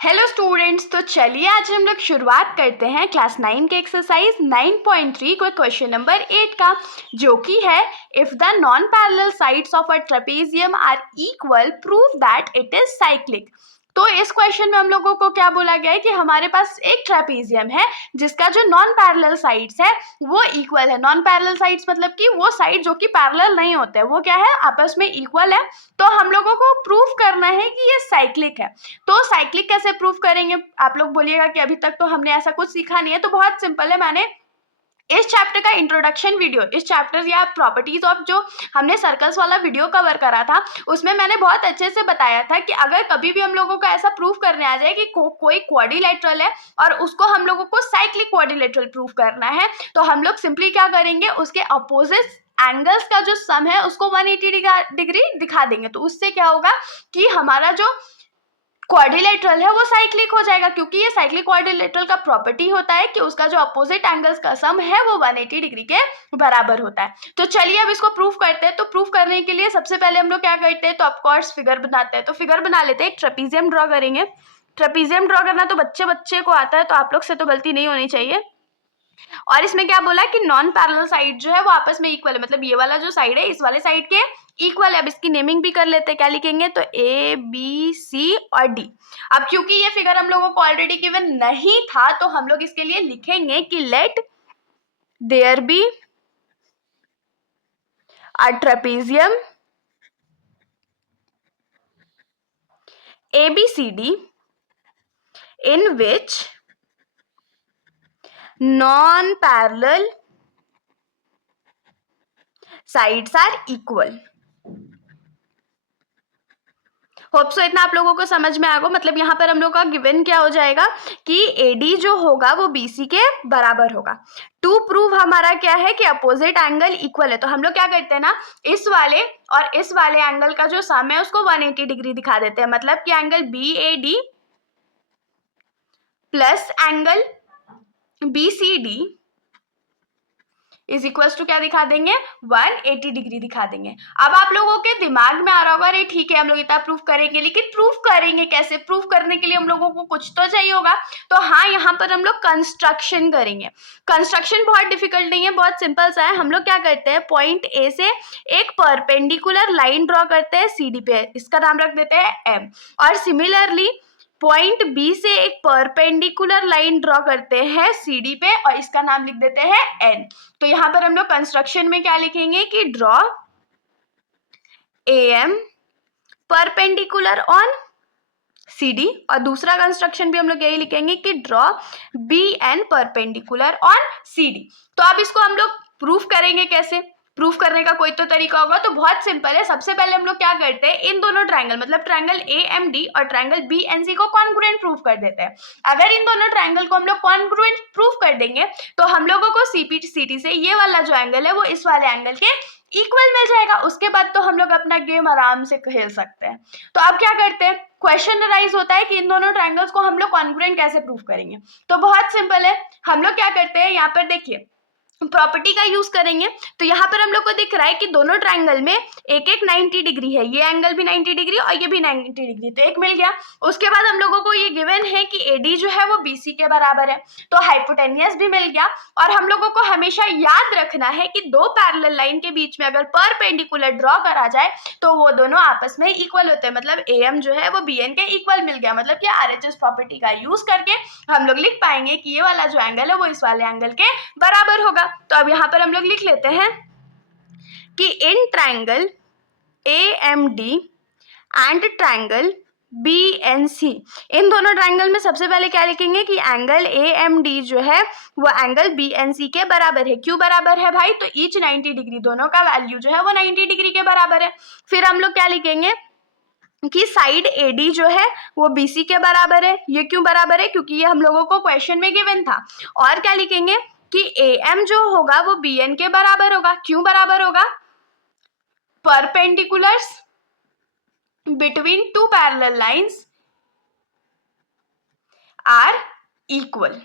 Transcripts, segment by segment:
Hello students, तो चलिए आज हम लोग शुरुआत करते हैं क्लास 9 के एक्सरसाइज 9.3 को क्वेश्चन नंबर 8 का, जो कि है if the non parallel sides of a trapezium are equal prove that it is cyclic. तो इस क्वेश्चन में हम लोगों को क्या बोला गया है कि हमारे पास एक ट्रेपेजियम है जिसका जो नॉन पैरेलल साइड्स है वो इक्वल है। नॉन पैरेलल साइड्स मतलब कि वो साइड जो कि पैरेलल नहीं होते हैं, वो क्या है, आपस में इक्वल है। तो हम लोगों को प्रूव करना है कि ये साइक्लिक है। तो साइक्लिक कैसे प्रूव करेंगे? आप लोग बोलिएगा कि अभी तक तो हमने ऐसा कुछ सीखा नहीं है। तो बहुत सिंपल है, मैंने इस चैप्टर का इंट्रोडक्शन वीडियो, इस चैप्टर या प्रॉपर्टीज ऑफ जो हमने सर्कल्स वाला वीडियो कवर करा था, उसमें मैंने बहुत अच्छे से बताया था कि अगर कभी भी हम लोगों को ऐसा प्रूफ करने आ जाए कि कोई क्वाड्रिलेटरल है और उसको हम लोगों को साइक्लिक क्वाड्रिलेटरल प्रूफ करना है, तो हम लोग सिंपली क्या करेंगे, उसके अपोजिट एंगल्स का जो सम है उसको 180 डिग्री दिखा देंगे। तो उससे क्या होगा कि हमारा जो क्वाड्रिलेटरल है वो साइक्लिक हो जाएगा, क्योंकि ये साइक्लिक क्वाड्रिलेटरल का प्रॉपर्टी होता है कि उसका जो अपोजिट एंगल्स का सम है वो 180 डिग्री के बराबर होता है। तो चलिए अब इसको प्रूफ करते हैं। तो प्रूफ करने के लिए सबसे पहले हम लोग क्या करते हैं, तो ऑफकोर्स फिगर बनाते हैं। तो फिगर बना लेते हैं, एक ट्रेपेजियम ड्रॉ करेंगे। ट्रेपेजियम ड्रॉ करना तो बच्चे को आता है, तो आप लोग से तो गलती नहीं होनी चाहिए। और इसमें क्या बोला कि नॉन पैरेलल साइड जो है वो आपस में इक्वल है, मतलब ये वाला जो साइड है इस वाले साइड के इक्वल है। अब इसकी नेमिंग भी कर लेते हैं, क्या लिखेंगे, तो ए बी सी और डी। अब क्योंकि ये फिगर हम लोगों को ऑलरेडी गिवन नहीं था, तो हम लोग इसके लिए लिखेंगे कि let there be a trapezium ABCD in which non-parallel sides are equal। Hope so इतना आप लोगों को समझ में आ गया। मतलब यहाँ पर हम लोग का गिवन क्या हो जाएगा कि AD जो होगा वो BC के बराबर होगा। टू प्रूव हमारा क्या है कि अपोजिट एंगल इक्वल है। तो हम लोग क्या करते हैं ना, इस वाले और इस वाले एंगल का जो सम है उसको 180 डिग्री दिखा देते हैं। मतलब कि angle BAD plus angle BCD is equal to क्या दिखा देंगे, 180 डिग्री दिखा देंगे। अब आप लोगों के दिमाग में आ रहा होगा, अरे ठीक है हम लोग इतना प्रूफ करेंगे, लेकिन प्रूफ करेंगे कैसे? प्रूफ करने के लिए हम लोगों को कुछ तो चाहिए होगा। तो हाँ, यहाँ पर हम लोग कंस्ट्रक्शन करेंगे। कंस्ट्रक्शन बहुत डिफिकल्ट नहीं है, बहुत सिंपल सा है। हम लोग क्या करते हैं, पॉइंट ए से एक परपेंडिकुलर लाइन ड्रॉ करते हैं CD पे, इसका नाम रख देते हैं M। और सिमिलरली पॉइंट बी से एक परपेंडिकुलर लाइन ड्रॉ करते हैं CD पे और इसका नाम लिख देते हैं N। तो यहाँ पर हम लोग कंस्ट्रक्शन में क्या लिखेंगे कि draw AM perpendicular on CD, और दूसरा कंस्ट्रक्शन भी हम लोग यही लिखेंगे कि draw BN perpendicular on CD। तो अब इसको हम लोग प्रूफ करेंगे कैसे? प्रूफ करने का कोई तो तरीका होगा। तो बहुत सिंपल है, सबसे पहले हम लोग क्या करते हैं, इन दोनों ट्रायंगल मतलब ट्रायंगल AMD और ट्रायंगल BNC को कॉन्ग्रुएंट प्रूफ कर देते हैं। अगर इन दोनों ट्रायंगल को हम लोग कॉन्ग्रुएंट प्रूफ कर देंगे तो हम लोगों को CPCD से ये वाला जो एंगल है वो इस वाले एंगल के इक्वल मिल जाएगा। उसके बाद तो हम लोग अपना गेम आराम से खेल सकते हैं। तो अब क्या करते हैं, क्वेश्चन राइज होता है कि इन दोनों ट्रायंगल्स को हम लोग कॉन्ग्रुएंट कैसे प्रूफ करेंगे। तो बहुत सिंपल है, हम लोग क्या करते हैं, यहाँ पर देखिए प्रॉपर्टी का यूज करेंगे। तो यहाँ पर हम लोग को दिख रहा है कि दोनों ट्रायंगल में एक एक 90 डिग्री है, ये एंगल भी 90 डिग्री और ये भी 90 डिग्री, तो एक मिल गया। उसके बाद हम लोगों को ये गिवन है कि AD जो है वो BC के बराबर है, तो हाइपोटेनियस भी मिल गया। और हम लोगों को हमेशा याद रखना है कि दो पैरेलल लाइन के बीच में अगर परपेंडिकुलर ड्रॉ करा जाए तो वो दोनों आपस में इक्वल होते हैं। मतलब AM जो है वो BN के इक्वल मिल गया। मतलब कि RHS प्रॉपर्टी का यूज करके हम लोग लिख पाएंगे कि ये वाला जो एंगल है वो इस वाले एंगल के बराबर होगा। तो अब यहाँ पर हम लोग लिख लेते हैं कि in triangle AMD and triangle BNC, इन दोनों ट्रायंगल में सबसे पहले क्या लिखेंगे कि एंगल AMD जो है वो एंगल BNC के बराबर है। क्यों बराबर है भाई? तो ईच 90 डिग्री, दोनों का वैल्यू जो है वो 90 डिग्री के बराबर है। फिर हम लोग क्या लिखेंगे कि साइड AD जो है वो BC के बराबर है। ये क्यों बराबर है? क्योंकि ये हम लोगों को क्वेश्चन में गिवन था। और क्या लिखेंगे कि AM जो होगा वो BN के बराबर होगा। क्यों बराबर होगा? Perpendiculars between two parallel lines are equal.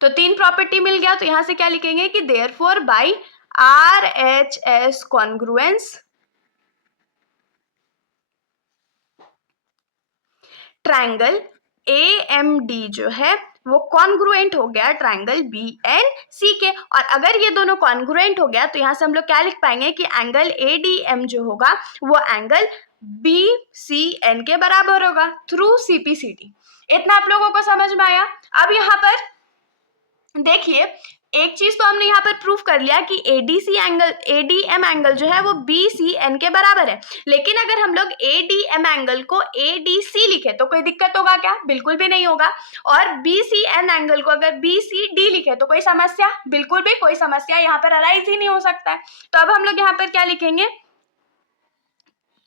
तो तीन प्रॉपर्टी मिल गया। तो यहां से क्या लिखेंगे कि therefore by RHS congruence triangle AMD जो है वो कॉन्ग्रुएंट हो गया ट्राइंगल BNC के। और अगर ये दोनों कॉन्ग्रुएंट हो गया तो यहाँ से हम लोग क्या लिख पाएंगे कि एंगल ADM जो होगा वो एंगल BCN के बराबर होगा थ्रू CPCD। इतना आप लोगों को समझ में आया। अब यहाँ पर देखिए एक चीज तो हमने यहाँ पर प्रूफ कर लिया कि ADM एंगल जो है वो BCN के बराबर है, लेकिन अगर हम लोग ADM एंगल को ADC लिखे तो कोई दिक्कत होगा क्या? बिल्कुल भी नहीं होगा। और BCN एंगल को अगर BCD लिखे तो कोई समस्या? बिल्कुल भी कोई समस्या यहाँ पर अराइज ही नहीं हो सकता है। तो अब हम लोग यहाँ पर क्या लिखेंगे?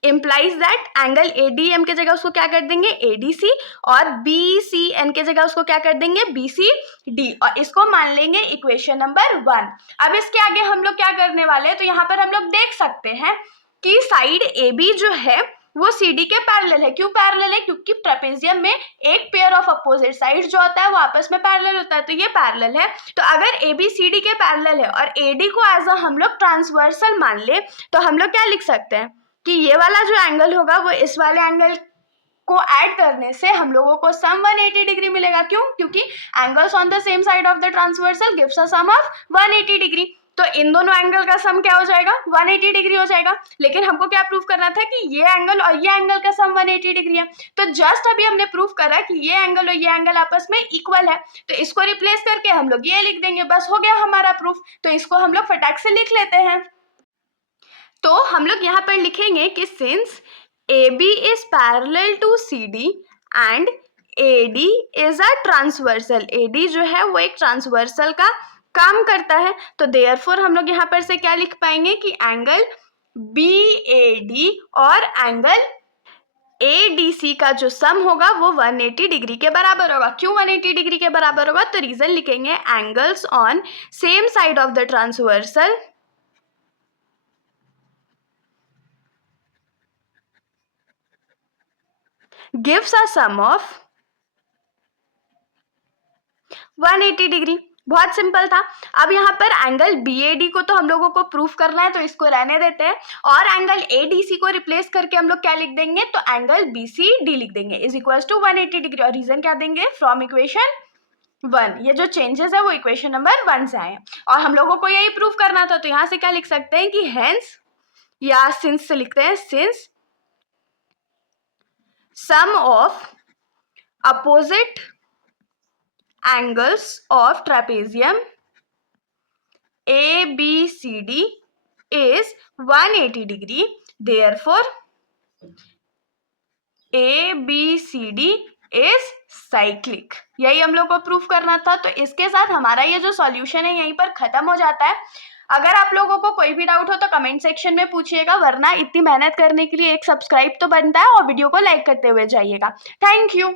इम्प्लाइज दैट एंगल ADM के जगह उसको क्या कर देंगे ADC, और BCN के जगह उसको क्या कर देंगे BCD, और इसको मान लेंगे इक्वेशन नंबर 1। अब इसके आगे हम लोग क्या करने वाले हैं, तो यहाँ पर हम लोग देख सकते हैं कि साइड AB जो है वो CD के पैरेलल है। क्यों पैरेलल है? क्योंकि ट्रेपेजियम में एक पेयर ऑफ अपोजिट साइड जो होता है वो आपस में पैरेलल होता है, तो ये पैरेलल है। तो अगर AB CD के पैरेलल है और AD को एज अ हम लोग ट्रांसवर्सल मान ले तो हम लोग क्या लिख सकते हैं कि ये वाला जो एंगल होगा वो इस वाले एंगल को ऐड करने से हम लोगों को सम 180 डिग्री मिलेगा। क्यों? क्योंकि angles on the same side of the transversal gives a sum of 180 degree. तो इन दोनों एंगल का सम क्या हो जाएगा? 180 डिग्री हो जाएगा। लेकिन हमको क्या प्रूफ करना था कि ये एंगल और ये एंगल का सम 180 डिग्री है। तो जस्ट अभी हमने प्रूफ करा कि ये एंगल और ये एंगल आपस में इक्वल है, तो इसको रिप्लेस करके हम लोग ये लिख देंगे, बस हो गया हमारा प्रूफ। तो इसको हम लोग फटाक से लिख लेते हैं। तो हम लोग यहाँ पर लिखेंगे कि since AB is parallel to CD and AD is a transversal, AD जो है वो एक ट्रांसवर्सल का काम करता है, तो देयरफॉर हम लोग यहाँ पर से क्या लिख पाएंगे कि एंगल BAD और एंगल ADC का जो सम होगा वो 180 डिग्री के बराबर होगा। क्यों 180 डिग्री के बराबर होगा? तो रीजन लिखेंगे angles on same side of the transversal gives a sum of 180 degree. बहुत सिंपल था। अब यहाँ पर एंगल BAD को तो हम लोगों को प्रूफ करना है, तो इसको रहने देते हैं, और एंगल ADC को रिप्लेस करके हम लोग क्या लिख देंगे, तो एंगल BCD लिख देंगे इज इक्वल टू 180 डिग्री। और रीजन क्या देंगे? From equation 1। ये जो चेंजेस है वो इक्वेशन नंबर 1 से आए, और हम लोगों को यही प्रूफ करना था। तो यहाँ से क्या लिख सकते हैं कि हेंस या सिंस से लिखते हैं, since sum of opposite angles of trapezium ABCD is 180 degree, therefore ABCD is cyclic। यही हम लोग को प्रूफ करना था। तो इसके साथ हमारा ये जो सॉल्यूशन है यहीं पर खत्म हो जाता है। अगर आप लोगों को कोई भी डाउट हो तो कमेंट सेक्शन में पूछिएगा, वरना इतनी मेहनत करने के लिए एक सब्सक्राइब तो बनता है और वीडियो को लाइक करते हुए जाइएगा। Thank you.